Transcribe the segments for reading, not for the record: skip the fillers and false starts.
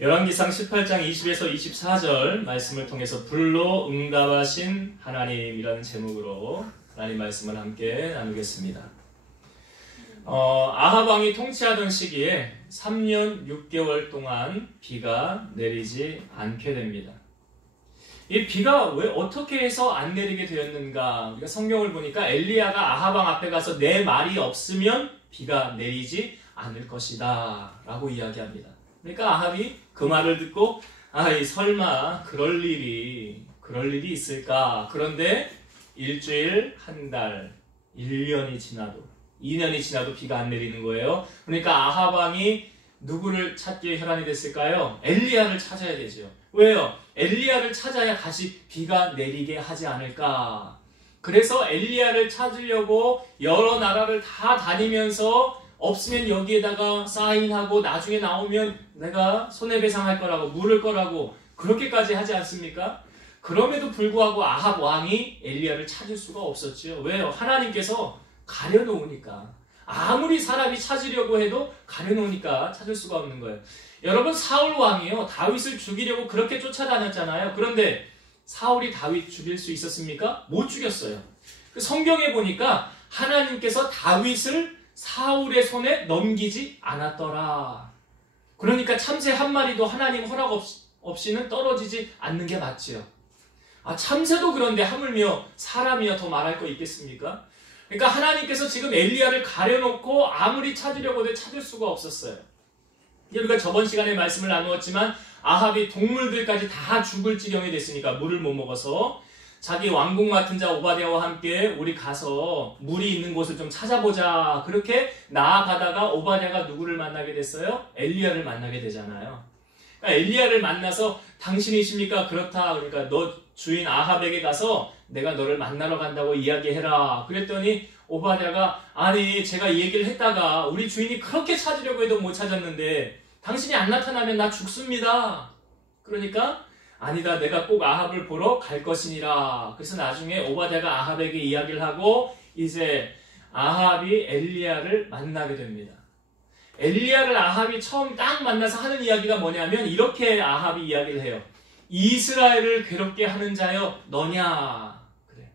열왕기상 18장 20에서 24절 말씀을 통해서 불로 응답하신 하나님이라는 제목으로 하나님 말씀을 함께 나누겠습니다. 아합 왕이 통치하던 시기에 3년 6개월 동안 비가 내리지 않게 됩니다. 이 비가 왜 어떻게 해서 안 내리게 되었는가? 우리가 성경을 보니까 엘리야가 아합 왕 앞에 가서 내 말이 없으면 비가 내리지 않을 것이다 라고 이야기합니다. 그러니까 아합이 그 말을 듣고 설마 그럴 일이 있을까? 그런데 일주일, 한 달, 1년이 지나도 2년이 지나도 비가 안 내리는 거예요. 그러니까 아합 왕이 누구를 찾기에 혈안이 됐을까요? 엘리야를 찾아야 되죠. 왜요? 엘리야를 찾아야 다시 비가 내리게 하지 않을까? 그래서 엘리야를 찾으려고 여러 나라를 다 다니면서 없으면 여기에다가 사인하고 나중에 나오면 내가 손해배상할 거라고 물을 거라고 그렇게까지 하지 않습니까? 그럼에도 불구하고 아합 왕이 엘리야를 찾을 수가 없었죠. 왜요? 하나님께서 가려놓으니까. 아무리 사람이 찾으려고 해도 가려놓으니까 찾을 수가 없는 거예요. 여러분, 사울 왕이요, 다윗을 죽이려고 그렇게 쫓아다녔잖아요. 그런데 사울이 다윗 죽일 수 있었습니까? 못 죽였어요. 성경에 보니까 하나님께서 다윗을 사울의 손에 넘기지 않았더라. 그러니까 참새 한 마리도 하나님 허락 없이는 떨어지지 않는 게 맞지요. 참새도 그런데 하물며 사람이야 더 말할 거 있겠습니까? 그러니까 하나님께서 지금 엘리야를 가려놓고 아무리 찾으려고 해도 찾을 수가 없었어요. 우리가 저번 시간에 말씀을 나누었지만 아합이 동물들까지 다 죽을 지경이 됐으니까 물을 못 먹어서 자기 왕궁 맡은 자 오바댜와 함께 우리 가서 물이 있는 곳을 좀 찾아보자. 그렇게 나아가다가 오바댜가 누구를 만나게 됐어요? 엘리야를 만나게 되잖아요. 그러니까 엘리야를 만나서 당신이십니까? 그렇다. 그러니까 너 주인 아합에게 가서 내가 너를 만나러 간다고 이야기해라. 그랬더니 오바댜가 아니 제가 이 얘기를 했다가 우리 주인이 그렇게 찾으려고 해도 못 찾았는데 당신이 안 나타나면 나 죽습니다. 그러니까 아니다, 내가 꼭 아합을 보러 갈 것이니라. 그래서 나중에 오바댜가 아합에게 이야기를 하고 이제 아합이 엘리야를 만나게 됩니다. 엘리야를 아합이 처음 딱 만나서 하는 이야기가 뭐냐면 이렇게 아합이 이야기를 해요. 이스라엘을 괴롭게 하는 자여 너냐? 그래.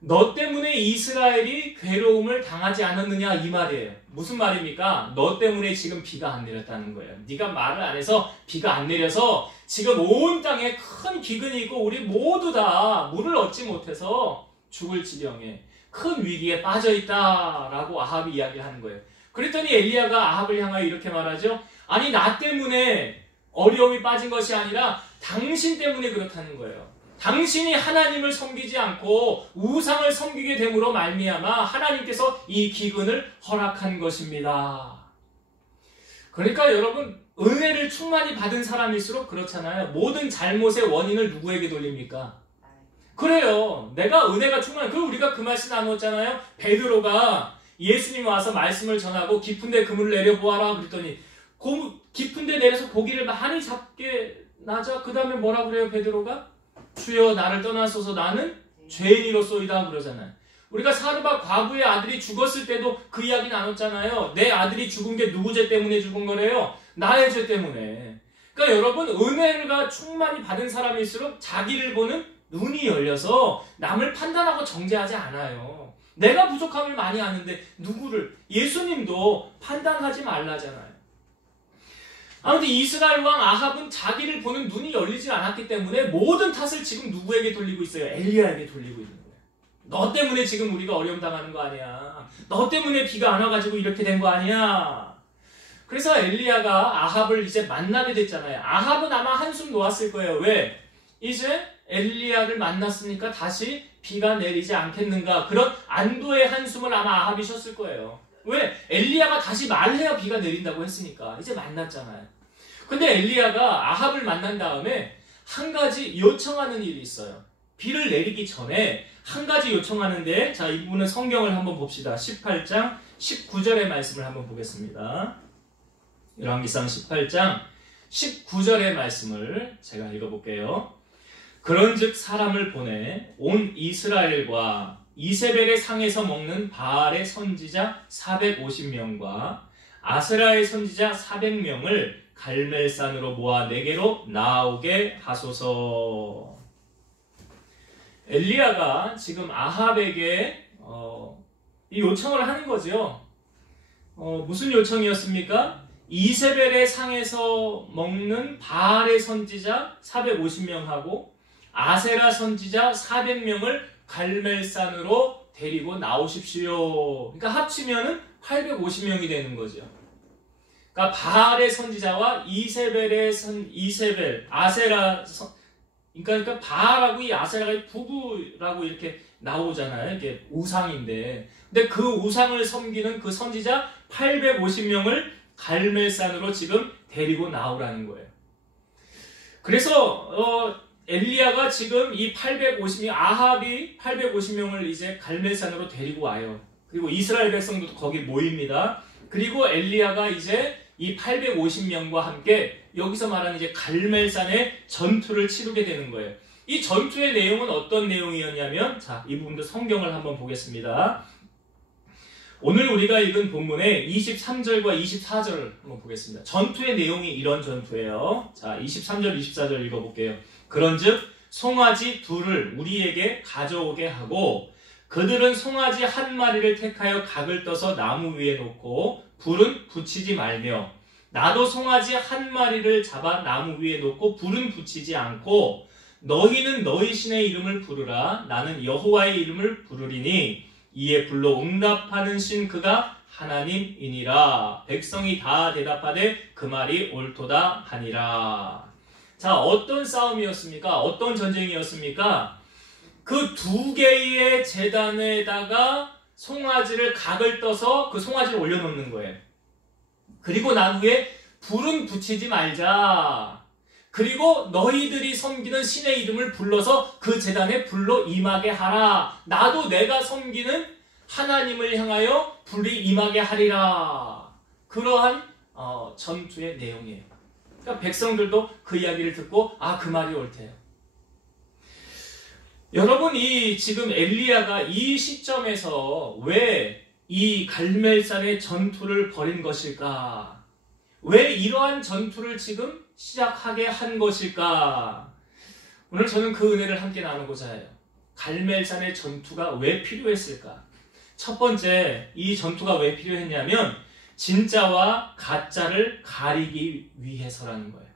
너 때문에 이스라엘이 괴로움을 당하지 않았느냐 이 말이에요. 무슨 말입니까? 너 때문에 지금 비가 안 내렸다는 거예요. 네가 말을 안 해서 비가 안 내려서 지금 온 땅에 큰 기근이 있고 우리 모두 다 물을 얻지 못해서 죽을 지경에 큰 위기에 빠져 있다라고 아합이 이야기하는 거예요. 그랬더니 엘리야가 아합을 향하여 이렇게 말하죠. 아니 나 때문에 어려움이 빠진 것이 아니라 당신 때문에 그렇다는 거예요. 당신이 하나님을 섬기지 않고 우상을 섬기게 됨으로 말미암아 하나님께서 이 기근을 허락한 것입니다. 그러니까 여러분, 은혜를 충만히 받은 사람일수록 그렇잖아요. 모든 잘못의 원인을 누구에게 돌립니까? 그래요. 내가 은혜가 충만해. 그리고 우리가 그 말씀 나누었잖아요. 베드로가 예수님 와서 말씀을 전하고 깊은데 그물을 내려보아라 그랬더니 깊은데 내려서 고기를 많이 잡게 나자. 그 다음에 뭐라 그래요 베드로가? 주여 나를 떠나소서 나는 죄인이로소이다 그러잖아요. 우리가 사르밧 과부의 아들이 죽었을 때도 그 이야기 나눴잖아요. 내 아들이 죽은 게 누구 죄 때문에 죽은 거래요? 나의 죄 때문에. 그러니까 여러분, 은혜가 충만히 받은 사람일수록 자기를 보는 눈이 열려서 남을 판단하고 정죄하지 않아요. 내가 부족함을 많이 아는데 누구를? 예수님도 판단하지 말라잖아요. 아무튼 이스라엘 왕 아합은 자기를 보는 눈이 열리지 않았기 때문에 모든 탓을 지금 누구에게 돌리고 있어요? 엘리야에게 돌리고 있는 거예요. 너 때문에 지금 우리가 어려움 당하는 거 아니야. 너 때문에 비가 안 와가지고 이렇게 된 거 아니야. 그래서 엘리야가 아합을 이제 만나게 됐잖아요. 아합은 아마 한숨 놓았을 거예요. 왜? 이제 엘리야를 만났으니까 다시 비가 내리지 않겠는가. 그런 안도의 한숨을 아마 아합이 쉬었을 거예요. 왜? 엘리야가 다시 말해야 비가 내린다고 했으니까. 이제 만났잖아요. 근데 엘리야가 아합을 만난 다음에 한 가지 요청하는 일이 있어요. 비를 내리기 전에 한 가지 요청하는데, 자, 이 부분은 성경을 한번 봅시다. 18장 19절의 말씀을 한번 보겠습니다. 열왕기상 18장 19절의 말씀을 제가 읽어볼게요. 그런즉 사람을 보내 온 이스라엘과 이세벨의 상에서 먹는 바알의 선지자 450명과 아세라의 선지자 400명을 갈멜산으로 모아 내게로 나오게 하소서. 엘리야가 지금 아합에게 이 요청을 하는 거죠. 무슨 요청이었습니까? 이세벨의 상에서 먹는 바알의 선지자 450명하고 아세라 선지자 400명을 갈멜산으로 데리고 나오십시오. 그러니까 합치면은 850명이 되는 거죠. 그러니까 바알의 선지자와 이세벨, 아세라 그러니까 바알하고 이 아세라가 부부라고 이렇게 나오잖아요. 이게 우상인데. 근데 그 우상을 섬기는 그 선지자 850명을 갈멜산으로 지금 데리고 나오라는 거예요. 그래서 엘리야가 지금 이 850명, 아합이 850명을 이제 갈멜산으로 데리고 와요. 그리고 이스라엘 백성도 거기 모입니다. 그리고 엘리야가 이제 이 850명과 함께 여기서 말하는 이제 갈멜산의 전투를 치르게 되는 거예요. 이 전투의 내용은 어떤 내용이었냐면, 자, 이 부분도 성경을 한번 보겠습니다. 오늘 우리가 읽은 본문의 23절과 24절을 한번 보겠습니다. 전투의 내용이 이런 전투예요. 자, 23절, 24절 읽어볼게요. 그런즉 송아지 둘을 우리에게 가져오게 하고 그들은 송아지 한 마리를 택하여 각을 떠서 나무 위에 놓고 불은 붙이지 말며 나도 송아지 한 마리를 잡아 나무 위에 놓고 불은 붙이지 않고 너희는 너희 신의 이름을 부르라. 나는 여호와의 이름을 부르리니 이에 불로 응답하는 신 그가 하나님이니라. 백성이 다 대답하되 그 말이 옳도다 하니라. 자, 어떤 싸움이었습니까? 어떤 전쟁이었습니까? 그 두 개의 제단에다가 송아지를 각을 떠서 그 송아지를 올려놓는 거예요. 그리고 난 후에 불은 붙이지 말자. 그리고 너희들이 섬기는 신의 이름을 불러서 그 제단에 불로 임하게 하라. 나도 내가 섬기는 하나님을 향하여 불이 임하게 하리라. 그러한 전투의 내용이에요. 그러니까 백성들도 그 이야기를 듣고 그 말이 옳대요. 여러분, 지금 엘리야가 이 시점에서 왜 이 갈멜산의 전투를 벌인 것일까? 왜 이러한 전투를 지금 시작하게 한 것일까? 오늘 저는 그 은혜를 함께 나누고자 해요. 갈멜산의 전투가 왜 필요했을까? 첫 번째, 이 전투가 왜 필요했냐면 진짜와 가짜를 가리기 위해서라는 거예요.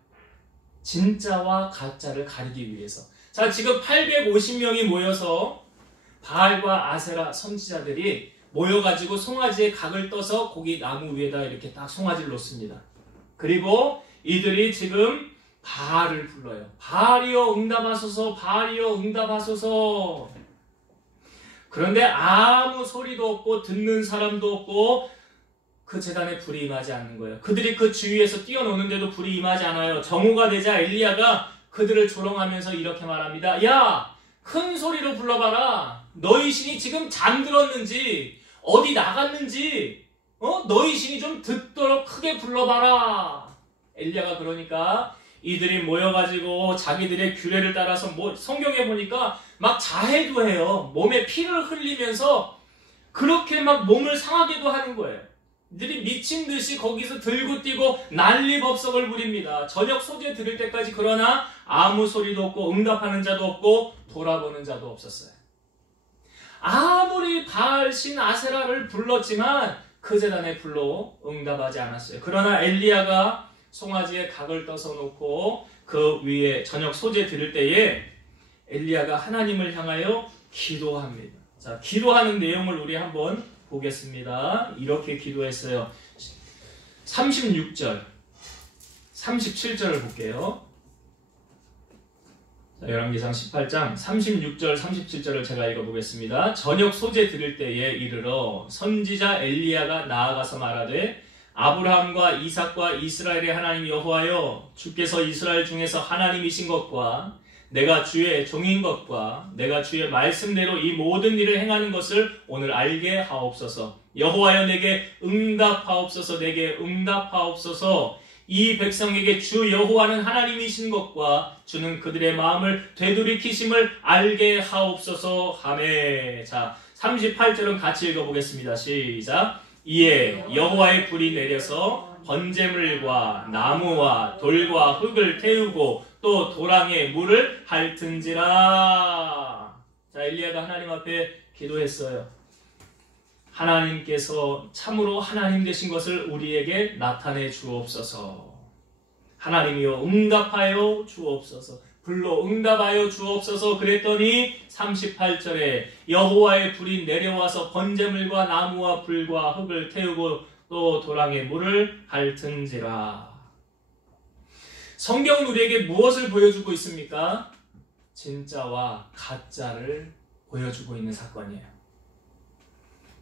진짜와 가짜를 가리기 위해서. 자, 지금 850명이 모여서 바알과 아세라 선지자들이 모여가지고 송아지의 각을 떠서 거기 나무 위에다 이렇게 딱 송아지를 놓습니다. 그리고 이들이 지금 바알을 불러요. 바알이여 응답하소서, 바알이여 응답하소서. 그런데 아무 소리도 없고 듣는 사람도 없고 그 제단에 불이 임하지 않는 거예요. 그들이 그 주위에서 뛰어노는데도 불이 임하지 않아요. 정오가 되자 엘리야가 그들을 조롱하면서 이렇게 말합니다. 야, 큰 소리로 불러봐라. 너희 신이 지금 잠들었는지 어디 나갔는지 너희 신이 좀 듣도록 크게 불러봐라. 엘리야가 그러니까 이들이 모여가지고 자기들의 규례를 따라서 성경에 보니까 막 자해도 해요. 몸에 피를 흘리면서 그렇게 막 몸을 상하게도 하는 거예요. 이들이 미친 듯이 거기서 들고 뛰고 난리법석을 부립니다. 저녁 소재 들을 때까지. 그러나 아무 소리도 없고 응답하는 자도 없고 돌아보는 자도 없었어요. 아무리 바알신 아세라를 불렀지만 그 제단에 불로 응답하지 않았어요. 그러나 엘리야가 송아지에 각을 떠서 놓고 그 위에 저녁 소재 들을 때에 엘리야가 하나님을 향하여 기도합니다. 자, 기도하는 내용을 우리 한번 보겠습니다. 이렇게 기도했어요. 36절, 37절을 볼게요. 열왕기상 18장 36절, 37절을 제가 읽어보겠습니다. 저녁 소재 들을 때에 이르러 선지자 엘리야가 나아가서 말하되 아브라함과 이삭과 이스라엘의 하나님 여호와여, 주께서 이스라엘 중에서 하나님이신 것과 내가 주의 종인 것과 내가 주의 말씀대로 이 모든 일을 행하는 것을 오늘 알게 하옵소서. 여호와여, 내게 응답하옵소서. 내게 응답하옵소서. 이 백성에게 주 여호와는 하나님이신 것과 주는 그들의 마음을 되돌이키심을 알게 하옵소서 하매. 자, 38절은 같이 읽어보겠습니다. 시작. 이에 여호와의 불이 내려서 번제물과 나무와 돌과 흙을 태우고 또 도랑에 물을 핥은지라. 자, 엘리야가 하나님 앞에 기도했어요. 하나님께서 참으로 하나님 되신 것을 우리에게 나타내 주옵소서. 하나님이여 응답하여 주옵소서. 불로 응답하여 주옵소서. 그랬더니 38절에 여호와의 불이 내려와서 번제물과 나무와 불과 흙을 태우고 또 도랑에 물을 핥은지라. 성경은 우리에게 무엇을 보여주고 있습니까? 진짜와 가짜를 보여주고 있는 사건이에요.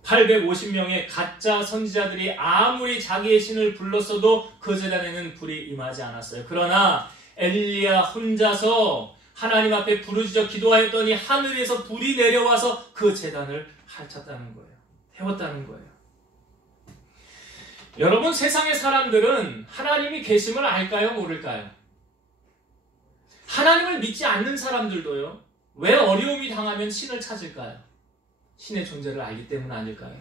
850명의 가짜 선지자들이 아무리 자기의 신을 불렀어도 그 제단에는 불이 임하지 않았어요. 그러나 엘리야 혼자서 하나님 앞에 부르짖어 기도하였더니 하늘에서 불이 내려와서 그 제단을 핥았다는 거예요. 태웠다는 거예요. 여러분, 세상의 사람들은 하나님이 계심을 알까요? 모를까요? 하나님을 믿지 않는 사람들도요, 왜 어려움이 당하면 신을 찾을까요? 신의 존재를 알기 때문 아닐까요?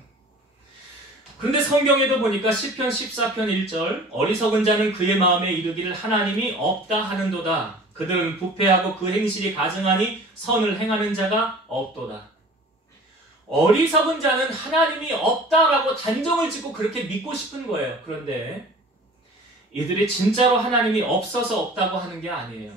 그런데 성경에도 보니까 시편 14편 1절 어리석은 자는 그의 마음에 이르기를 하나님이 없다 하는도다. 그들은 부패하고 그 행실이 가증하니 선을 행하는 자가 없도다. 어리석은 자는 하나님이 없다라고 단정을 짓고 그렇게 믿고 싶은 거예요. 그런데 이들이 진짜로 하나님이 없어서 없다고 하는 게 아니에요.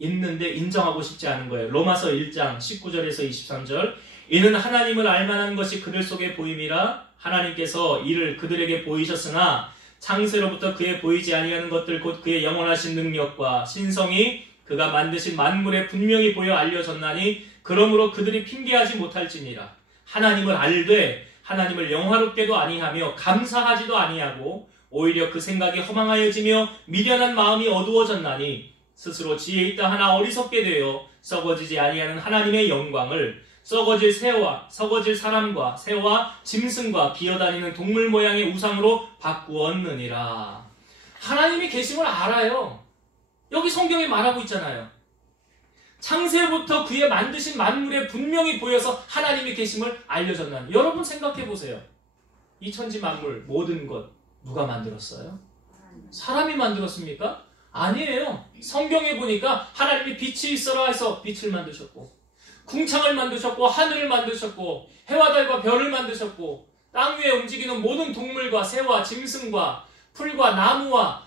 있는데 인정하고 싶지 않은 거예요. 로마서 1장 19절에서 23절 이는 하나님을 알만한 것이 그들 속에 보임이라 하나님께서 이를 그들에게 보이셨으나 창세로부터 그의 보이지 아니하는 것들 곧 그의 영원하신 능력과 신성이 그가 만드신 만물에 분명히 보여 알려졌나니 그러므로 그들이 핑계하지 못할지니라. 하나님을 알되 하나님을 영화롭게도 아니하며 감사하지도 아니하고 오히려 그 생각이 허망하여지며 미련한 마음이 어두워졌나니 스스로 지혜 있다 하나 어리석게 되어 썩어지지 아니하는 하나님의 영광을 썩어질 새와 썩어질 사람과 새와 짐승과 기어다니는 동물 모양의 우상으로 바꾸었느니라. 하나님이 계심을 알아요. 여기 성경에 말하고 있잖아요. 창세부터 그의 만드신 만물에 분명히 보여서 하나님이 계심을 알려졌나니. 여러분 생각해 보세요. 이 천지 만물 모든 것 누가 만들었어요? 사람이 만들었습니까? 아니에요. 성경에 보니까 하나님이 빛이 있어라 해서 빛을 만드셨고 궁창을 만드셨고 하늘을 만드셨고 해와 달과 별을 만드셨고 땅 위에 움직이는 모든 동물과 새와 짐승과 풀과 나무와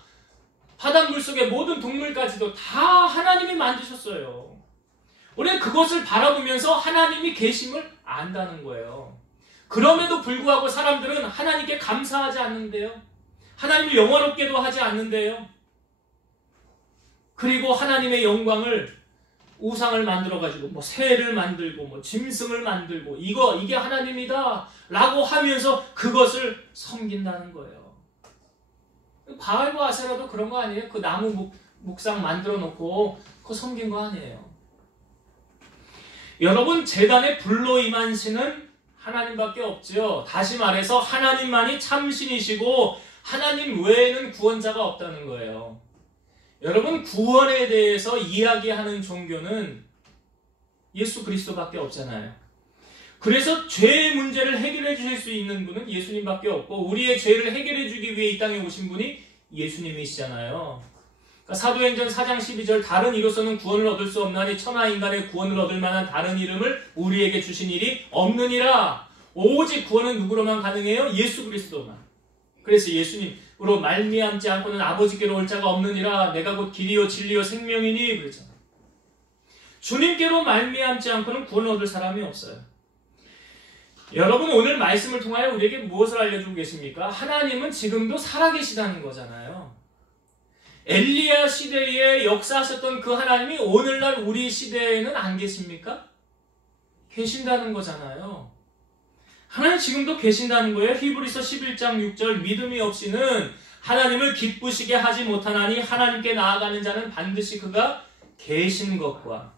바닷물 속의 모든 동물까지도 다 하나님이 만드셨어요. 우리는 그것을 바라보면서 하나님이 계심을 안다는 거예요. 그럼에도 불구하고 사람들은 하나님께 감사하지 않는데요. 하나님을 영화롭게도 하지 않는데요. 그리고 하나님의 영광을 우상을 만들어가지고 뭐 새를 만들고 뭐 짐승을 만들고 이게 하나님이다 라고 하면서 그것을 섬긴다는 거예요. 바알과 아세라도 그런 거 아니에요? 그 나무 묵상 만들어 놓고 그거 섬긴 거 아니에요? 여러분, 제단에 불로 임한 신은 하나님밖에 없죠. 다시 말해서 하나님만이 참신이시고 하나님 외에는 구원자가 없다는 거예요. 여러분, 구원에 대해서 이야기하는 종교는 예수 그리스도밖에 없잖아요. 그래서 죄의 문제를 해결해 주실 수 있는 분은 예수님밖에 없고 우리의 죄를 해결해 주기 위해 이 땅에 오신 분이 예수님이시잖아요. 그러니까 사도행전 4장 12절 다른 이로서는 구원을 얻을 수 없나니 천하 인간의 구원을 얻을 만한 다른 이름을 우리에게 주신 일이 없느니라. 오직 구원은 누구로만 가능해요? 예수 그리스도만. 그래서 예수님으로 말미암지 않고는 아버지께로 올 자가 없느니라. 내가 곧 길이요 진리요 생명이니 그랬잖아요. 주님께로 말미암지 않고는 구원을 얻을 사람이 없어요. 여러분, 오늘 말씀을 통하여 우리에게 무엇을 알려주고 계십니까? 하나님은 지금도 살아계시다는 거잖아요. 엘리야 시대에 역사하셨던 그 하나님이 오늘날 우리 시대에는 안 계십니까? 계신다는 거잖아요. 하나님 지금도 계신다는 거예요. 히브리서 11장 6절 믿음이 없이는 하나님을 기쁘시게 하지 못하나니 하나님께 나아가는 자는 반드시 그가 계신 것과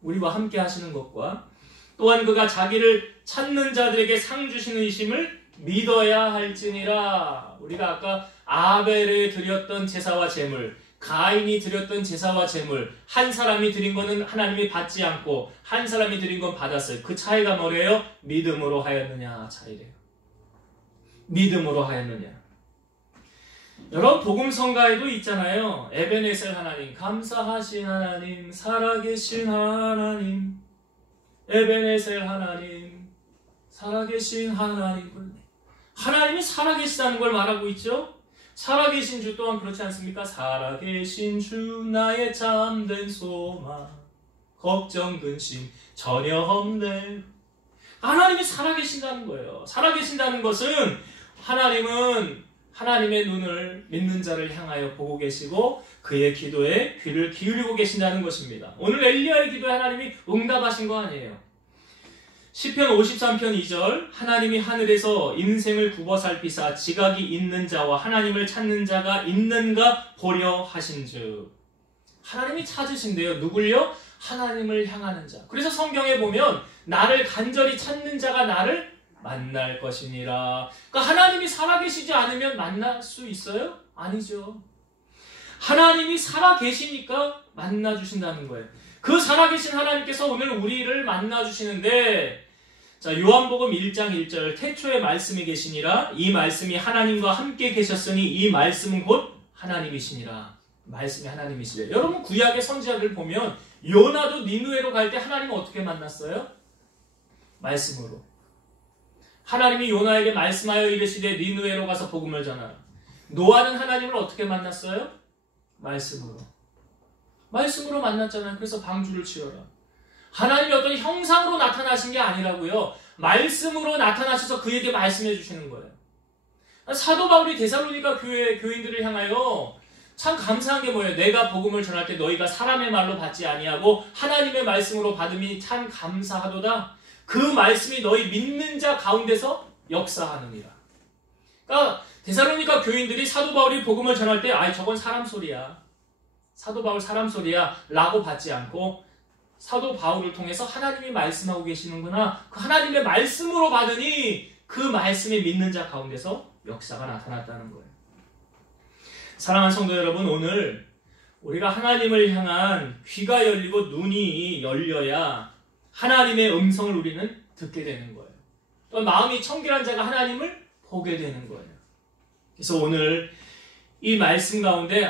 우리와 함께 하시는 것과 또한 그가 자기를 찾는 자들에게 상 주시는 이심을 믿어야 할지니라. 우리가 아까 아벨에 드렸던 제사와 제물, 가인이 드렸던 제사와 제물, 한 사람이 드린 거는 하나님이 받지 않고 한 사람이 드린 건 받았어요. 그 차이가 뭐래요? 믿음으로 하였느냐 차이래요. 믿음으로 하였느냐. 여러분 복음성가에도 있잖아요. 에베네셀 하나님, 감사하신 하나님, 살아계신 하나님, 에베네셀 하나님, 살아계신 하나님. 하나님이 살아계시다는 걸 말하고 있죠. 살아계신 주 또한 그렇지 않습니까? 살아계신 주 나의 참된 소망, 걱정 근심 전혀 없네. 하나님이 살아계신다는 거예요. 살아계신다는 것은 하나님은 하나님의 눈을 믿는 자를 향하여 보고 계시고 그의 기도에 귀를 기울이고 계신다는 것입니다. 오늘 엘리야의 기도에 하나님이 응답하신 거 아니에요. 시편 53편 2절 하나님이 하늘에서 인생을 굽어 살피사 지각이 있는 자와 하나님을 찾는 자가 있는가 보려 하신즉. 하나님이 찾으신대요. 누굴요? 하나님을 향하는 자. 그래서 성경에 보면 나를 간절히 찾는 자가 나를 만날 것이니라. 그러니까 하나님이 살아계시지 않으면 만날 수 있어요? 아니죠. 하나님이 살아계시니까 만나주신다는 거예요. 그 살아계신 하나님께서 오늘 우리를 만나주시는데, 자, 요한복음 1장 1절 태초에 말씀이 계시니라. 이 말씀이 하나님과 함께 계셨으니 이 말씀은 곧 하나님이시니라. 말씀이 하나님이시래. 여러분 구약의 선지자들 보면 요나도 니느웨로 갈 때 하나님을 어떻게 만났어요? 말씀으로. 하나님이 요나에게 말씀하여 이르시되 니느웨로 가서 복음을 전하라. 노아는 하나님을 어떻게 만났어요? 말씀으로. 말씀으로 만났잖아요. 그래서 방주를 치러라. 하나님이 어떤 형상으로 나타나신 게 아니라고요. 말씀으로 나타나셔서 그에게 말씀해 주시는 거예요. 사도 바울이 데살로니가 교인들을 향하여 참 감사한 게 뭐예요? 내가 복음을 전할 때 너희가 사람의 말로 받지 아니하고 하나님의 말씀으로 받음이 참 감사하도다. 그 말씀이 너희 믿는 자 가운데서 역사하느니라. 그러니까 데살로니가 교인들이 사도 바울이 복음을 전할 때 아이 저건 사람 소리야. 사도 바울 사람 소리야 라고 받지 않고 사도 바울을 통해서 하나님이 말씀하고 계시는구나. 그 하나님의 말씀으로 받으니 그 말씀에 믿는 자 가운데서 역사가 나타났다는 거예요. 사랑하는 성도 여러분, 오늘 우리가 하나님을 향한 귀가 열리고 눈이 열려야 하나님의 음성을 우리는 듣게 되는 거예요. 또 마음이 청결한 자가 하나님을 보게 되는 거예요. 그래서 오늘 이 말씀 가운데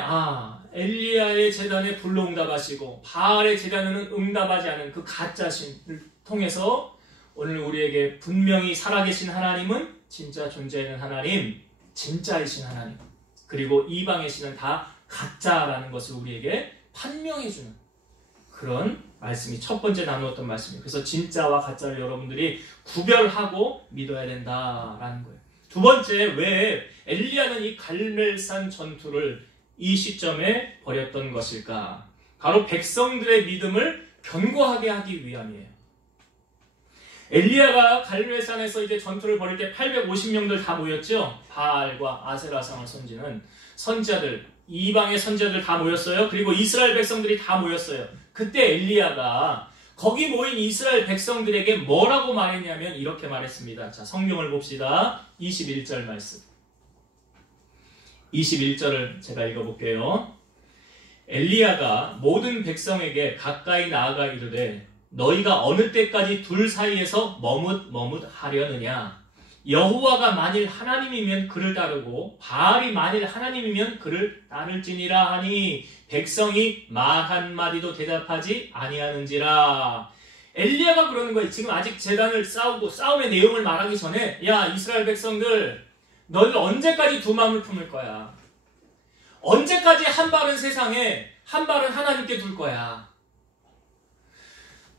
엘리야의 제단에 불로 응답하시고 바알의 제단에는 응답하지 않은 그 가짜신을 통해서 오늘 우리에게 분명히 살아계신 하나님은 진짜 존재하는 하나님, 진짜이신 하나님, 그리고 이방의 신은 다 가짜라는 것을 우리에게 판명해주는 그런 말씀이 첫 번째 나누었던 말씀이에요. 그래서 진짜와 가짜를 여러분들이 구별하고 믿어야 된다라는 거예요. 두 번째, 왜 엘리야는 이 갈멜산 전투를 이 시점에 벌였던 것일까? 바로 백성들의 믿음을 견고하게 하기 위함이에요. 엘리야가 갈멜산에서 이제 전투를 벌일 때 850명들 다 모였죠. 바알과 아세라상을 섬기는 선지자들, 이방의 선지자들 다 모였어요. 그리고 이스라엘 백성들이 다 모였어요. 그때 엘리야가 거기 모인 이스라엘 백성들에게 뭐라고 말했냐면 이렇게 말했습니다. 자, 성경을 봅시다. 21절 말씀. 21절을 제가 읽어볼게요. 엘리야가 모든 백성에게 가까이 나아가 이르되 너희가 어느 때까지 둘 사이에서 머뭇하려느냐? 여호와가 만일 하나님이면 그를 따르고 바알이 만일 하나님이면 그를 따를지니라 하니 백성이 말 한마디도 대답하지 아니하는지라. 엘리야가 그러는 거예요. 지금 아직 제단을 싸우고 싸움의 내용을 말하기 전에 야 이스라엘 백성들 너희들 언제까지 두 마음을 품을 거야? 언제까지 한 발은 세상에 한 발은 하나님께 둘 거야?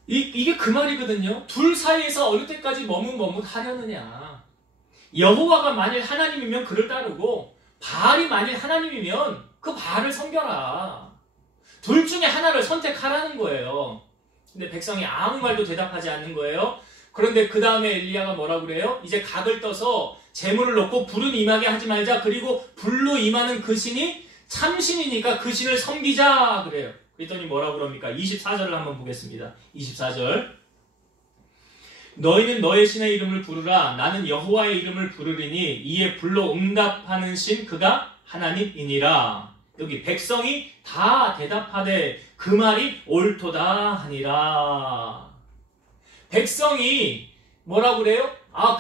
이게 그 말이거든요. 둘 사이에서 어느 때까지 머뭇하려느냐. 여호와가 만일 하나님이면 그를 따르고 바알이 만일 하나님이면 그 바알을 섬겨라. 둘 중에 하나를 선택하라는 거예요. 근데 백성이 아무 말도 대답하지 않는 거예요. 그런데 그 다음에 엘리야가 뭐라고 그래요? 이제 각을 떠서 재물을 놓고 불은 임하게 하지 말자. 그리고 불로 임하는 그 신이 참신이니까 그 신을 섬기자 그래요. 그랬더니 뭐라고 그럽니까? 24절을 한번 보겠습니다. 24절. 너희는 너의 신의 이름을 부르라. 나는 여호와의 이름을 부르리니 이에 불로 응답하는 신 그가 하나님이니라. 여기 백성이 다 대답하되 그 말이 옳도다 하니라. 백성이 뭐라고 그래요?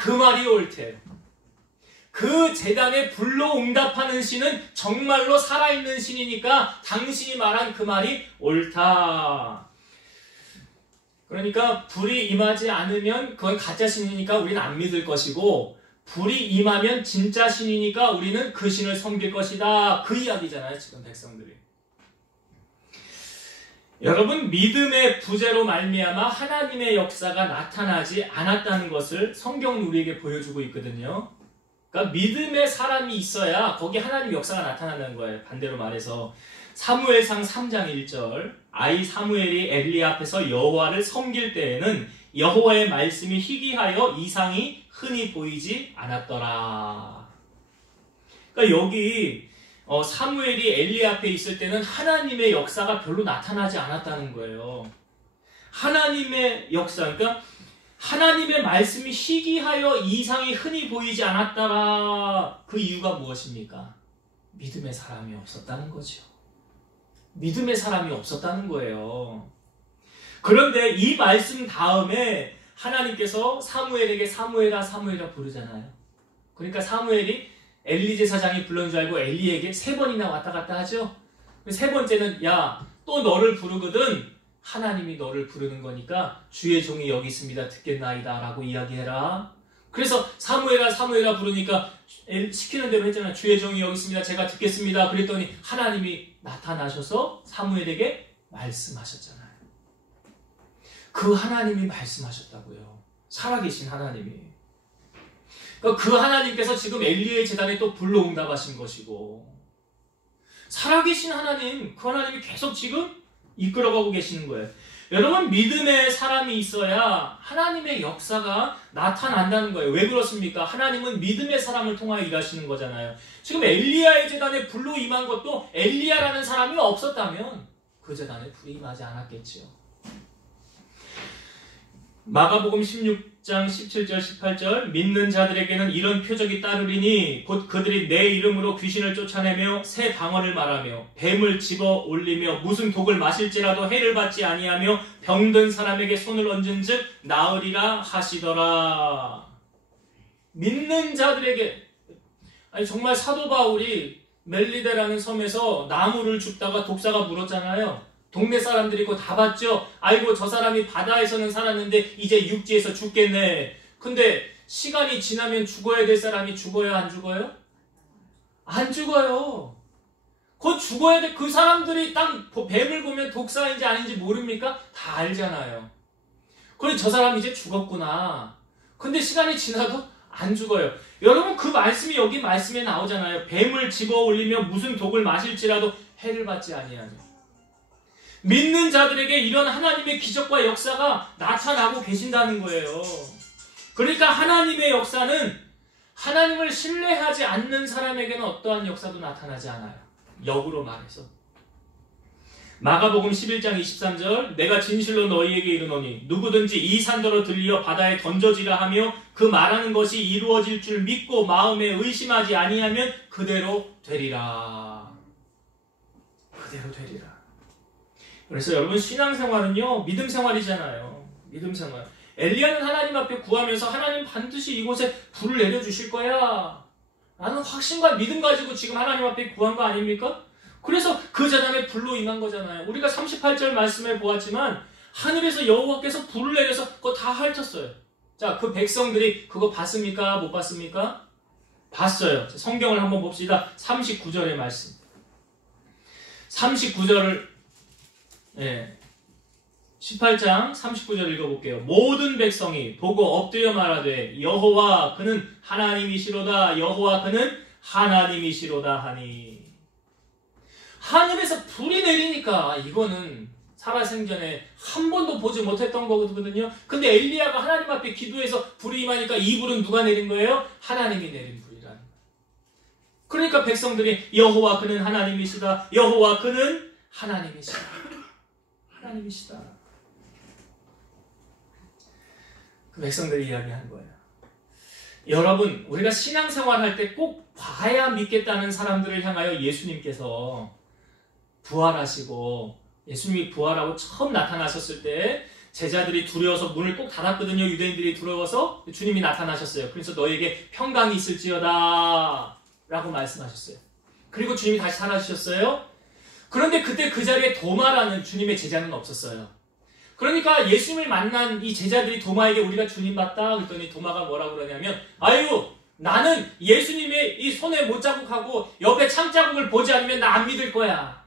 그 말이 옳대요. 그 제단에 불로 응답하는 신은 정말로 살아있는 신이니까 당신이 말한 그 말이 옳다. 그러니까 불이 임하지 않으면 그건 가짜 신이니까 우리는 안 믿을 것이고, 불이 임하면 진짜 신이니까 우리는 그 신을 섬길 것이다. 그 이야기잖아요, 지금 백성들이. 여러분, 믿음의 부재로 말미암아 하나님의 역사가 나타나지 않았다는 것을 성경은 우리에게 보여주고 있거든요. 그러니까 믿음의 사람이 있어야 거기 하나님 역사가 나타난다는 거예요. 반대로 말해서 사무엘상 3장 1절, 아이 사무엘이 엘리 앞에서 여호와를 섬길 때에는 여호와의 말씀이 희귀하여 이상이 흔히 보이지 않았더라. 그러니까 여기 사무엘이 엘리 앞에 있을 때는 하나님의 역사가 별로 나타나지 않았다는 거예요. 하나님의 역사, 그러니까 하나님의 말씀이 희귀하여 이상이 흔히 보이지 않았더라. 그 이유가 무엇입니까? 믿음의 사람이 없었다는 거죠. 믿음의 사람이 없었다는 거예요. 그런데 이 말씀 다음에 하나님께서 사무엘에게 사무엘아 사무엘아 부르잖아요. 그러니까 사무엘이 엘리 제사장이 불러온 줄 알고 엘리에게 3번이나 왔다 갔다 하죠. 3번째는 야, 또 너를 부르거든 하나님이 너를 부르는 거니까 주의 종이 여기 있습니다. 듣겠나이다 라고 이야기해라. 그래서 사무엘아 사무엘아 부르니까 시키는 대로 했잖아요. 주의 종이 여기 있습니다. 제가 듣겠습니다. 그랬더니 하나님이 나타나셔서 사무엘에게 말씀하셨잖아요. 그 하나님이 말씀하셨다고요. 살아계신 하나님이. 그러니까 그 하나님께서 지금 엘리의 제단에 또 불로 응답하신 것이고, 살아계신 하나님, 그 하나님이 계속 지금 이끌어가고 계시는 거예요. 여러분, 믿음의 사람이 있어야 하나님의 역사가 나타난다는 거예요. 왜 그렇습니까? 하나님은 믿음의 사람을 통하여 일하시는 거잖아요. 지금 엘리야의 제단에 불로 임한 것도 엘리야라는 사람이 없었다면 그 제단에 불이 임하지 않았겠지요. 마가복음 16장 17절 18절, 믿는 자들에게는 이런 표적이 따르리니 곧 그들이 내 이름으로 귀신을 쫓아내며 새 방언을 말하며 뱀을 집어 올리며 무슨 독을 마실지라도 해를 받지 아니하며 병든 사람에게 손을 얹은즉 나으리라 하시더라. 믿는 자들에게, 아니 정말 사도 바울이 멜리데라는 섬에서 나무를 줍다가 독사가 물었잖아요. 동네 사람들이 그거 다 봤죠? 아이고 저 사람이 바다에서는 살았는데 이제 육지에서 죽겠네. 근데 시간이 지나면 죽어야 될 사람이 죽어요? 안 죽어요? 안 죽어요. 곧 죽어야 돼. 그 사람들이 딱 뱀을 보면 독사인지 아닌지 모릅니까? 다 알잖아요. 그래 저 사람이 이제 죽었구나. 근데 시간이 지나도 안 죽어요. 여러분, 그 말씀이 여기 말씀에 나오잖아요. 뱀을 집어 올리며 무슨 독을 마실지라도 해를 받지 아니하며. 믿는 자들에게 이런 하나님의 기적과 역사가 나타나고 계신다는 거예요. 그러니까 하나님의 역사는 하나님을 신뢰하지 않는 사람에게는 어떠한 역사도 나타나지 않아요. 역으로 말해서. 마가복음 11장 23절, 내가 진실로 너희에게 이르노니 누구든지 이 산더러 들리어 바다에 던져지라 하며 그 말하는 것이 이루어질 줄 믿고 마음에 의심하지 아니하면 그대로 되리라. 그대로 되리라. 그래서 여러분, 신앙생활은요 믿음 생활이잖아요. 믿음 생활. 엘리야는 하나님 앞에 구하면서 하나님 반드시 이곳에 불을 내려주실 거야 라는 확신과 믿음 가지고 지금 하나님 앞에 구한 거 아닙니까? 그래서 그 제단에 불로 임한 거잖아요. 우리가 38절 말씀에 보았지만 하늘에서 여호와께서 불을 내려서 그거 다 핥았어요. 자, 그 백성들이 그거 봤습니까? 못 봤습니까? 봤어요. 성경을 한번 봅시다. 39절의 말씀. 39절을 18장 39절 읽어볼게요. 모든 백성이 보고 엎드려 말하되 여호와 그는 하나님이시로다. 여호와 그는 하나님이시로다 하니. 하늘에서 불이 내리니까 이거는 살아생전에 한 번도 보지 못했던 거거든요. 근데 엘리야가 하나님 앞에 기도해서 불이 임하니까 이 불은 누가 내린 거예요? 하나님이 내린 불이라는 거예요. 그러니까 백성들이 여호와 그는 하나님이시다. 여호와 그는 하나님이시다. 하나님이시다. 그 백성들이 이야기한 거예요. 여러분, 우리가 신앙생활 할 때 꼭 봐야 믿겠다는 사람들을 향하여 예수님께서 부활하시고, 예수님이 부활하고 처음 나타나셨을 때 제자들이 두려워서 문을 꼭 닫았거든요. 유대인들이 두려워서. 주님이 나타나셨어요. 그래서 너에게 평강이 있을지어다 라고 말씀하셨어요. 그리고 주님이 다시 사라지셨어요. 그런데 그때 그 자리에 도마라는 주님의 제자는 없었어요. 그러니까 예수님을 만난 이 제자들이 도마에게 우리가 주님 봤다 그랬더니 도마가 뭐라고 그러냐면, 아유, 나는 예수님의 이 손에 못자국하고 옆에 창자국을 보지 않으면 나 안 믿을 거야.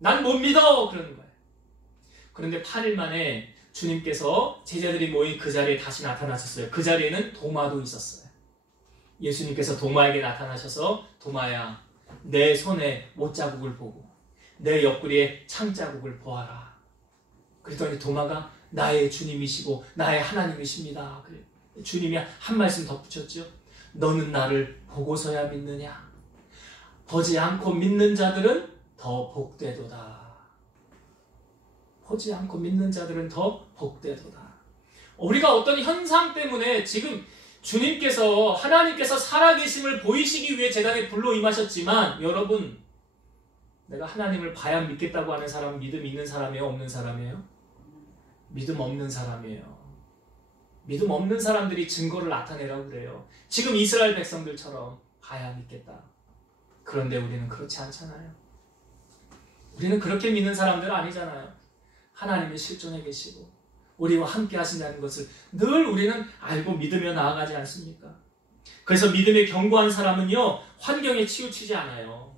난 못 믿어. 그러는 거예요. 그런데 8일 만에 주님께서 제자들이 모인 그 자리에 다시 나타나셨어요. 그 자리에는 도마도 있었어요. 예수님께서 도마에게 나타나셔서, 도마야, 내 손에 못자국을 보고 내 옆구리에 창자국을 보아라. 그랬더니 도마가 나의 주님이시고 나의 하나님이십니다. 그래. 주님이 한 말씀 덧붙였죠. 너는 나를 보고서야 믿느냐? 보지 않고 믿는 자들은 더 복되도다. 보지 않고 믿는 자들은 더 복되도다. 우리가 어떤 현상 때문에 지금 주님께서, 하나님께서 살아계심을 보이시기 위해 제단에 불러 임하셨지만, 여러분, 내가 하나님을 봐야 믿겠다고 하는 사람은 믿음 있는 사람이에요? 없는 사람이에요? 믿음 없는 사람이에요. 믿음 없는 사람들이 증거를 나타내라고 그래요. 지금 이스라엘 백성들처럼 봐야 믿겠다. 그런데 우리는 그렇지 않잖아요. 우리는 그렇게 믿는 사람들 아니잖아요. 하나님이 실존해 계시고 우리와 함께 하신다는 것을 늘 우리는 알고 믿으며 나아가지 않습니까? 그래서 믿음에 견고한 사람은요, 환경에 치우치지 않아요.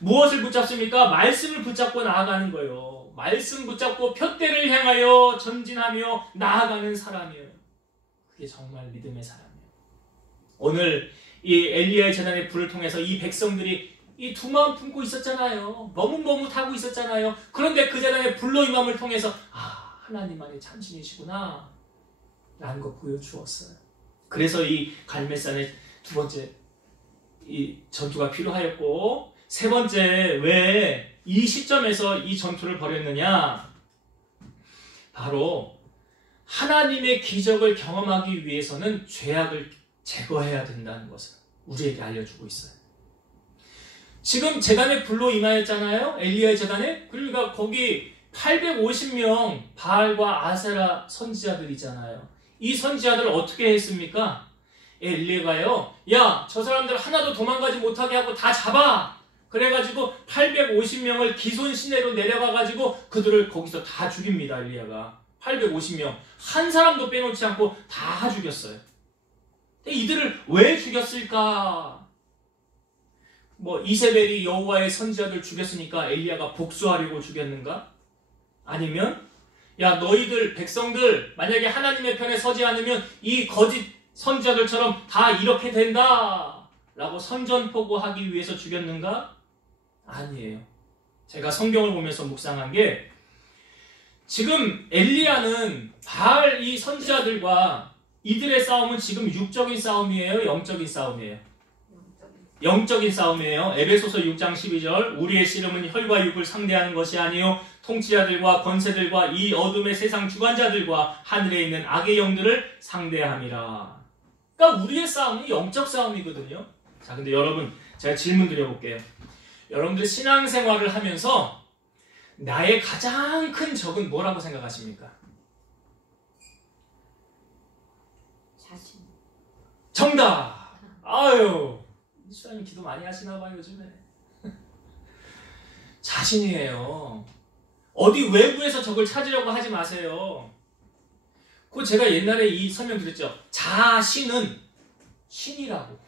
무엇을 붙잡습니까? 말씀을 붙잡고 나아가는 거예요. 말씀 붙잡고 표대를 향하여 전진하며 나아가는 사람이에요. 그게 정말 믿음의 사람이에요. 오늘 이 엘리야의 제단의 불을 통해서 이 백성들이 이 두 마음 품고 있었잖아요. 머뭇머뭇하고 있었잖아요. 그런데 그 제단의 불로 임함을 통해서 하나님만이 참신이시구나 라는 거 보여주었어요. 그래서 이 갈멜산의 두 번째 이 전투가 필요하였고, 세 번째, 왜 이 시점에서 이 전투를 벌였느냐? 바로 하나님의 기적을 경험하기 위해서는 죄악을 제거해야 된다는 것을 우리에게 알려주고 있어요. 지금 제단에 불로 임하였잖아요. 엘리야의 제단에. 그러니까 거기 850명 바알과 아세라 선지자들이잖아요. 이 선지자들을 어떻게 했습니까? 엘리야가요, 야, 저 사람들 하나도 도망가지 못하게 하고 다 잡아. 그래가지고 850명을 기손 시내로 내려가가지고 그들을 거기서 다 죽입니다. 엘리야가 850명 한 사람도 빼놓지 않고 다 죽였어요. 이들을 왜 죽였을까? 뭐 이세벨이 여호와의 선지자들 죽였으니까 엘리야가 복수하려고 죽였는가? 아니면 야, 너희들 백성들 만약에 하나님의 편에 서지 않으면 이 거짓 선지자들처럼 다 이렇게 된다 라고 선전포고하기 위해서 죽였는가? 아니에요. 제가 성경을 보면서 묵상한 게, 지금 엘리야는 바알 이 선지자들과 이들의 싸움은 지금 육적인 싸움이에요? 영적인 싸움이에요? 영적인 싸움이에요. 에베소서 6장 12절, 우리의 씨름은 혈과 육을 상대하는 것이 아니요 통치자들과 권세들과 이 어둠의 세상 주관자들과 하늘에 있는 악의 영들을 상대함이라. 그러니까 우리의 싸움은 영적 싸움이거든요. 자, 근데 여러분, 제가 질문 드려볼게요. 여러분들 신앙생활을 하면서 나의 가장 큰 적은 뭐라고 생각하십니까? 자신. 정답! 아유, 수장님 기도 많이 하시나 봐요, 요즘에. 자신이에요. 어디 외부에서 적을 찾으려고 하지 마세요. 그 제가 옛날에 이 설명 드렸죠. 자신은 신이라고.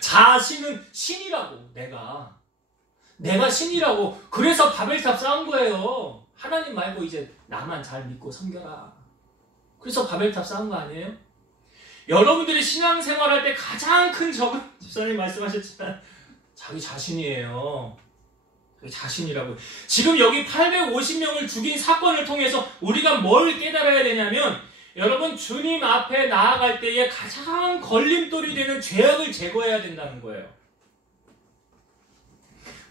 자신은 신이라고. 내가 신이라고. 그래서 바벨탑 쌓은 거예요. 하나님 말고 이제 나만 잘 믿고 섬겨라. 그래서 바벨탑 쌓은 거 아니에요? 여러분들이 신앙생활할 때 가장 큰 적은 집사님 말씀하셨지만 자기 자신이에요. 자기 자신이라고. 지금 여기 850명을 죽인 사건을 통해서 우리가 뭘 깨달아야 되냐면, 여러분, 주님 앞에 나아갈 때에 가장 걸림돌이 되는 죄악을 제거해야 된다는 거예요.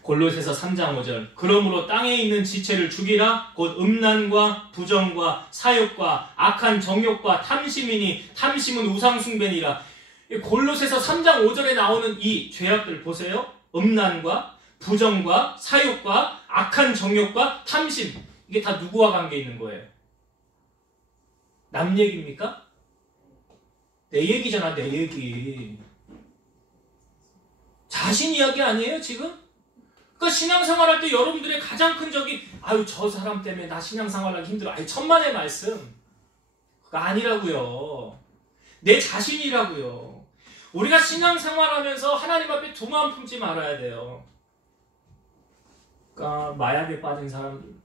골로새서 3장 5절, 그러므로 땅에 있는 지체를 죽이라. 곧 음란과 부정과 사욕과 악한 정욕과 탐심이니 탐심은 우상숭배니라. 골로새서 3장 5절에 나오는 이 죄악들 보세요. 음란과 부정과 사욕과 악한 정욕과 탐심. 이게 다 누구와 관계 있는 거예요? 남 얘기입니까? 내 얘기잖아, 내 얘기. 자신 이야기 아니에요, 지금? 그러니까 신앙생활할 때 여러분들의 가장 큰 적이 아유, 저 사람 때문에 나 신앙생활하기 힘들어. 아유, 천만의 말씀. 그거 아니라고요. 내 자신이라고요. 우리가 신앙생활하면서 하나님 앞에 두 마음 품지 말아야 돼요. 그러니까 마약에 빠진 사람들,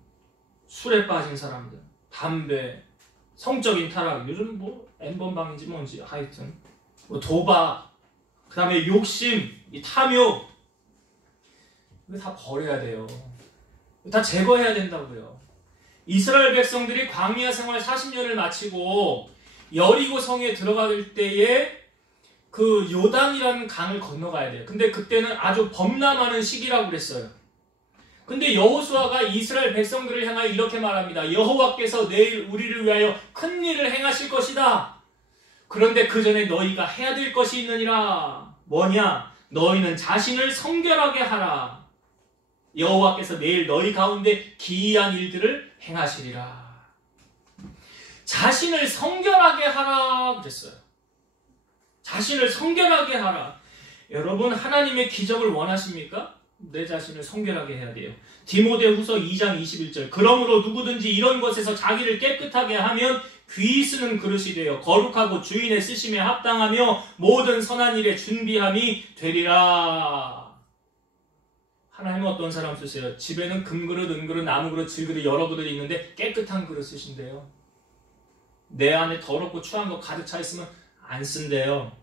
술에 빠진 사람들, 담배, 성적인 타락, 요즘 뭐 N번방인지 뭔지 하여튼 뭐 도박, 그 다음에 욕심, 이 탐욕, 이거 다 버려야 돼요. 다 제거해야 된다고요. 이스라엘 백성들이 광야 생활 40년을 마치고 여리고 성에 들어갈 때에 그 요단이라는 강을 건너가야 돼요. 근데 그때는 아주 범람하는 시기라고 그랬어요. 근데 여호수아가 이스라엘 백성들을 향하여 이렇게 말합니다. 여호와께서 내일 우리를 위하여 큰 일을 행하실 것이다. 그런데 그 전에 너희가 해야 될 것이 있느니라. 뭐냐? 너희는 자신을 성결하게 하라. 여호와께서 내일 너희 가운데 기이한 일들을 행하시리라. 자신을 성결하게 하라 그랬어요. 자신을 성결하게 하라. 여러분, 하나님의 기적을 원하십니까? 내 자신을 성결하게 해야 돼요. 디모데후서 2장 21절. 그러므로 누구든지 이런 것에서 자기를 깨끗하게 하면 귀 쓰는 그릇이 되어 거룩하고 주인의 쓰심에 합당하며 모든 선한 일에 준비함이 되리라. 하나님은 어떤 사람 쓰세요? 집에는 금그릇, 은그릇, 나무그릇, 질그릇 여러 그릇이 있는데 깨끗한 그릇 쓰신대요. 내 안에 더럽고 추한 거 가득 차 있으면 안 쓴대요.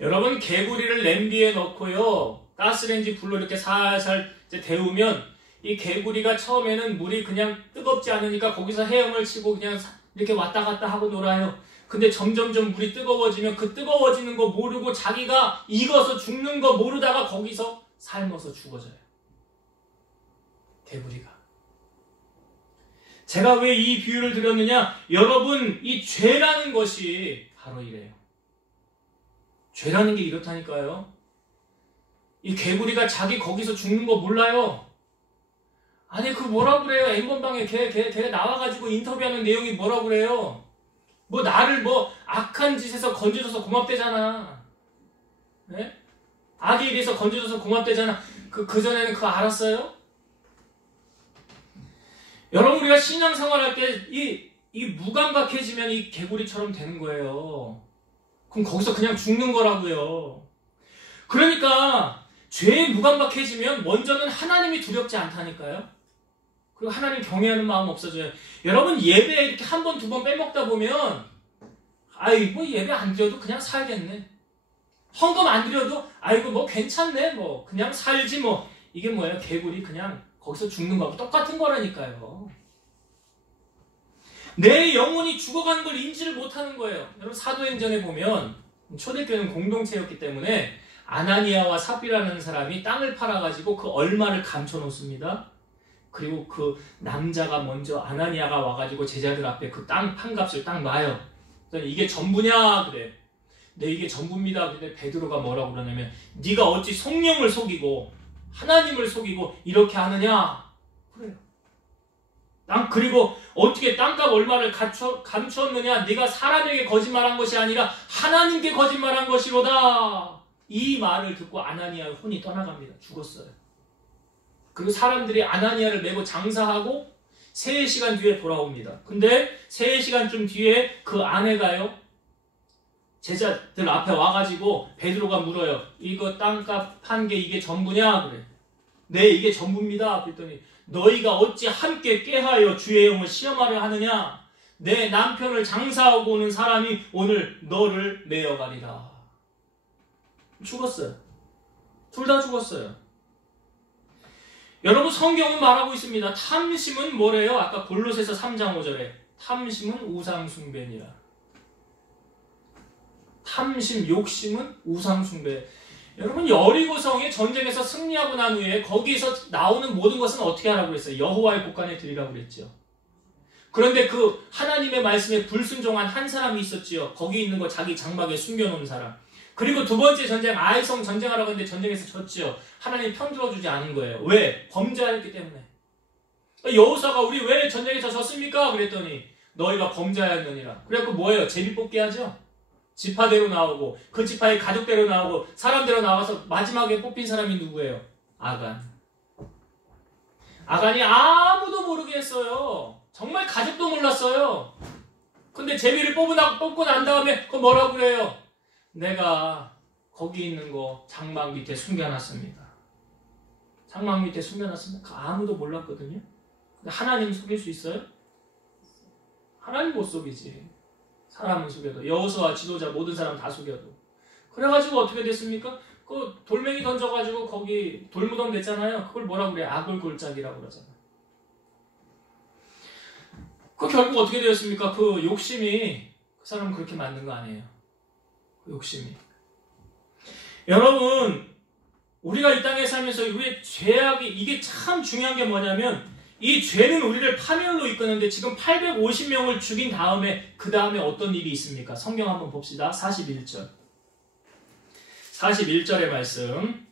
여러분, 개구리를 냄비에 넣고요, 가스레인지 불로 이렇게 살살 데우면 이 개구리가 처음에는 물이 그냥 뜨겁지 않으니까 거기서 헤엄을 치고 그냥 이렇게 왔다 갔다 하고 놀아요. 근데 점점점 물이 뜨거워지면 그 뜨거워지는 거 모르고 자기가 익어서 죽는 거 모르다가 거기서 삶아서 죽어져요. 개구리가. 제가 왜 이 비유를 드렸느냐? 여러분, 이 죄라는 것이 바로 이래요. 죄라는 게 이렇다니까요. 이 개구리가 자기 거기서 죽는 거 몰라요. 아니, 그 뭐라 그래요? N번방에 걔 나와가지고 인터뷰하는 내용이 뭐라 그래요? 뭐 나를 뭐 악한 짓에서 건져줘서 고맙대잖아. 네? 악에 대해서 건져줘서 고맙대잖아. 그 전에는 그거 알았어요? 여러분, 우리가 신앙생활할 때 이 무감각해지면 이 개구리처럼 되는 거예요. 그럼 거기서 그냥 죽는 거라고요. 그러니까 죄에 무감각해지면 먼저는 하나님이 두렵지 않다니까요. 그리고 하나님 경외하는 마음 없어져요. 여러분, 예배 이렇게 한 번, 두 번 빼먹다 보면 아이, 뭐 예배 안 드려도 그냥 살겠네. 헌금 안 드려도 아이고 뭐 괜찮네. 뭐 그냥 살지 뭐. 이게 뭐예요? 개구리 그냥 거기서 죽는 거하고 똑같은 거라니까요. 내 영혼이 죽어가는 걸 인지를 못하는 거예요. 여러분, 사도행전에 보면 초대교회는 공동체였기 때문에 아나니아와 삽비라는 사람이 땅을 팔아가지고 그 얼마를 감춰놓습니다. 그리고 그 남자가 먼저 아나니아가 와가지고 제자들 앞에 그 땅 판값을 딱 놔요. 이게 전부냐? 그래. 네, 이게 전부입니다. 근데 베드로가 뭐라고 그러냐면 네가 어찌 성령을 속이고 하나님을 속이고 이렇게 하느냐? 그래요. 그리고 어떻게 땅값 얼마를 감추었느냐? 네가 사람에게 거짓말한 것이 아니라 하나님께 거짓말한 것이로다. 이 말을 듣고 아나니아의 혼이 떠나갑니다. 죽었어요. 그리고 사람들이 아나니아를 메고 장사하고 3시간 뒤에 돌아옵니다. 근데 3시간쯤 뒤에 그 아내가요, 제자들 앞에 와가지고 베드로가 물어요. 이거 땅값 판 게 이게 전부냐? 그래. 네, 이게 전부입니다. 그랬더니 너희가 어찌 함께 꾀하여 주의 영을 시험하려 하느냐? 내 남편을 장사하고 오는 사람이 오늘 너를 메어가리라. 죽었어요. 둘 다 죽었어요. 여러분, 성경은 말하고 있습니다. 탐심은 뭐래요? 아까 골로새서 3장 5절에 탐심은 우상숭배니라. 탐심, 욕심은 우상숭배. 여러분, 여리고성의 전쟁에서 승리하고 난 후에 거기에서 나오는 모든 것은 어떻게 하라고 그랬어요? 여호와의 곳간에 드리라고 그랬죠. 그런데 그 하나님의 말씀에 불순종한 한 사람이 있었지요. 거기 있는 거 자기 장막에 숨겨놓은 사람. 그리고 두 번째 전쟁, 아이성 전쟁하라고 했는데 전쟁에서 졌지요. 하나님 편들어주지 않은 거예요. 왜? 범죄하였기 때문에. 여호수아가 우리 왜 전쟁에서 졌습니까? 그랬더니 너희가 범죄하였느니라. 그래갖고 뭐예요? 제비뽑기 하죠. 지파대로 나오고 그 지파의 가족대로 나오고 사람대로 나와서 마지막에 뽑힌 사람이 누구예요? 아간. 아간이 아무도 모르게 했어요. 정말 가족도 몰랐어요. 근데 제비를 뽑고 난 다음에 그 뭐라고 그래요? 내가 거기 있는 거 장막 밑에 숨겨놨습니다. 장막 밑에 숨겨놨습니다. 아무도 몰랐거든요. 근데 하나님 속일 수 있어요? 하나님 못 속이지. 사람은 속여도. 여호수아 지도자 모든 사람 다 속여도. 그래가지고 어떻게 됐습니까? 그 돌멩이 던져가지고 거기 돌무덤 냈잖아요. 그걸 뭐라고 그래? 아굴골짜기라고 그러잖아요. 그 결국 어떻게 되었습니까? 그 욕심이 그 사람은 그렇게 만든 거 아니에요. 그 욕심이. 여러분, 우리가 이 땅에 살면서 우리의 죄악이 이게 참 중요한 게 뭐냐면 이 죄는 우리를 파멸로 이끄는데 지금 850명을 죽인 다음에 그 다음에 어떤 일이 있습니까? 성경 한번 봅시다. 41절. 41절의 말씀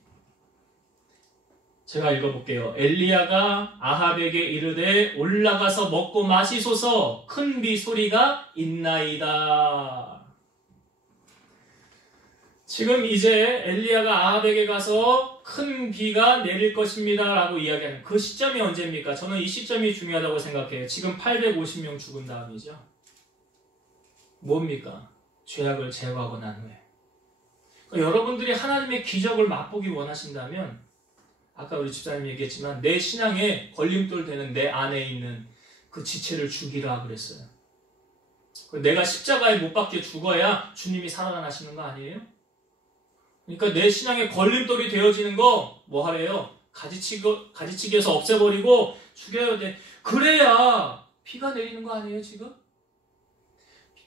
제가 읽어볼게요. 엘리야가 아합에게 이르되 올라가서 먹고 마시소서 큰 비 소리가 있나이다. 지금 이제 엘리야가 아합에게 가서 큰 비가 내릴 것입니다 라고 이야기하는 그 시점이 언제입니까? 저는 이 시점이 중요하다고 생각해요. 지금 850명 죽은 다음이죠. 뭡니까? 죄악을 제거하고 난 후에. 그러니까 여러분들이 하나님의 기적을 맛보기 원하신다면 아까 우리 집사님이 얘기했지만 내 신앙에 걸림돌 되는 내 안에 있는 그 지체를 죽이라 그랬어요. 내가 십자가에 못 박혀 죽어야 주님이 살아나시는 거 아니에요? 그러니까 내 신앙에 걸림돌이 되어지는 거 뭐 하래요? 가지치기해서 없애버리고 죽여야 돼. 그래야 비가 내리는 거 아니에요 지금?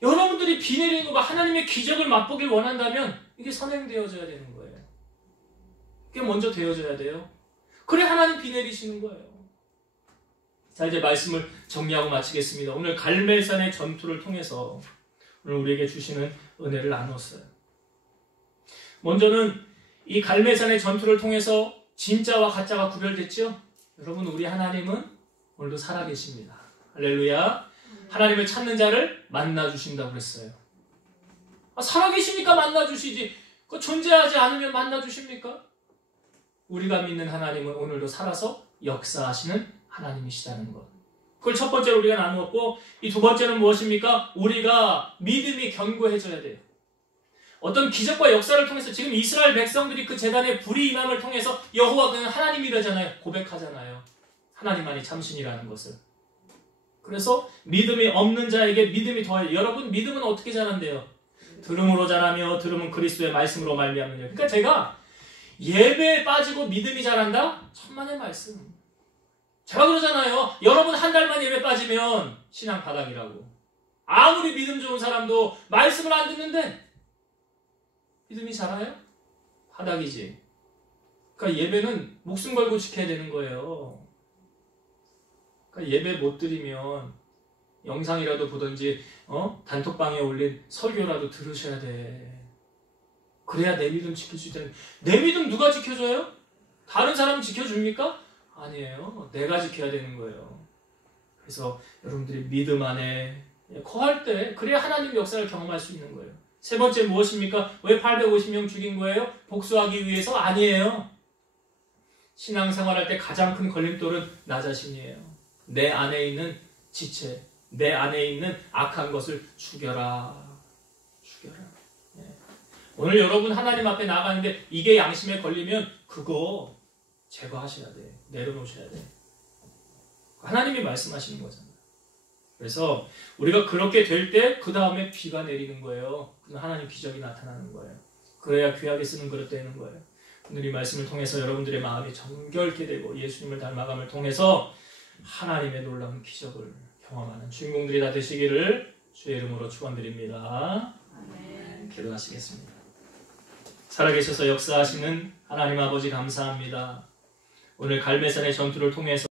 여러분들이 비 내리는 거 하나님의 기적을 맛보길 원한다면 이게 선행되어져야 되는 거예요. 이게 먼저 되어져야 돼요. 그래 하나님 비 내리시는 거예요. 자 이제 말씀을 정리하고 마치겠습니다. 오늘 갈멜산의 전투를 통해서 오늘 우리에게 주시는 은혜를 나눴어요. 먼저는 이 갈멜산의 전투를 통해서 진짜와 가짜가 구별됐죠? 여러분 우리 하나님은 오늘도 살아계십니다. 할렐루야. 하나님을 찾는 자를 만나주신다고 그랬어요. 살아계시니까 만나주시지 그 존재하지 않으면 만나주십니까? 우리가 믿는 하나님은 오늘도 살아서 역사하시는 하나님이시다는 것. 그걸 첫 번째로 우리가 나누었고 이 두 번째는 무엇입니까? 우리가 믿음이 견고해져야 돼요. 어떤 기적과 역사를 통해서 지금 이스라엘 백성들이 그 제단에 불이 임함을 통해서 여호와 그는 하나님이라잖아요. 고백하잖아요. 하나님만이 참신이라는 것을. 그래서 믿음이 없는 자에게 믿음이 더해요. 여러분 믿음은 어떻게 자란대요? 들음으로 자라며 들음은 그리스도의 말씀으로 말미암느냐. 그러니까 제가 예배에 빠지고 믿음이 자란다? 천만의 말씀. 제가 그러잖아요. 여러분 한 달만 예배 빠지면 신앙 바닥이라고. 아무리 믿음 좋은 사람도 말씀을 안 듣는데 믿음이 자라요? 바닥이지. 그러니까 예배는 목숨 걸고 지켜야 되는 거예요. 그러니까 예배 못 드리면 영상이라도 보든지 단톡방에 올린 설교라도 들으셔야 돼. 그래야 내 믿음 지킬 수 있다는. 내 믿음 누가 지켜줘요? 다른 사람 지켜줍니까? 아니에요. 내가 지켜야 되는 거예요. 그래서 여러분들이 믿음 안에 거할 때 그래야 하나님의 역사를 경험할 수 있는 거예요. 세 번째 무엇입니까? 왜 850명 죽인 거예요? 복수하기 위해서? 아니에요. 신앙생활할 때 가장 큰 걸림돌은 나 자신이에요. 내 안에 있는 지체, 내 안에 있는 악한 것을 죽여라. 죽여라. 네. 오늘 여러분 하나님 앞에 나가는데 이게 양심에 걸리면 그거 제거하셔야 돼. 내려놓으셔야 돼. 하나님이 말씀하시는 거잖아요. 그래서 우리가 그렇게 될 때 그 다음에 비가 내리는 거예요. 그럼 하나님 기적이 나타나는 거예요. 그래야 귀하게 쓰는 그릇 되는 거예요. 오늘 이 말씀을 통해서 여러분들의 마음이 정결케 되고 예수님을 닮아감을 통해서 하나님의 놀라운 기적을 경험하는 주인공들이 다 되시기를 주의 이름으로 축원드립니다. 기도하시겠습니다. 살아계셔서 역사하시는 하나님 아버지 감사합니다. 오늘 갈멜산의 전투를 통해서